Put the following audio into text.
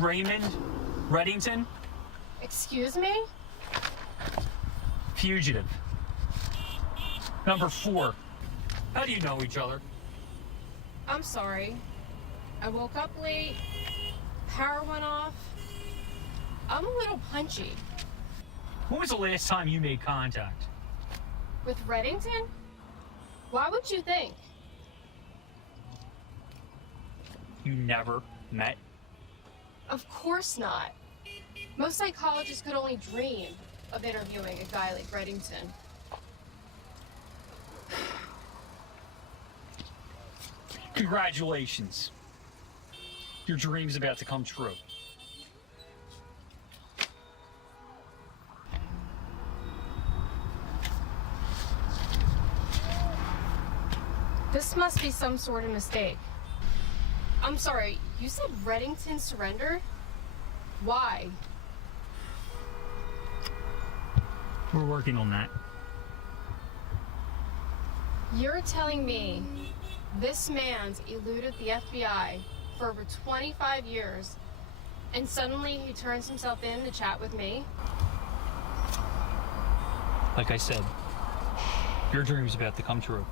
Raymond Reddington, Excuse me? fugitive. Number 4. How do you know each other? I'm sorry. I woke up late. Power went off. I'm a little punchy. When was the last time you made contact? With Reddington? Why would you think? You never met? Of course not. Most psychologists could only dream of interviewing a guy like Reddington. Congratulations. Your dream's about to come true. This must be some sort of mistake. I'm sorry, you said Reddington surrendered? Why? We're working on that. You're telling me this man's eluded the FBI for over 25 years, and suddenly he turns himself in to chat with me? Like I said, your dream's about to come true.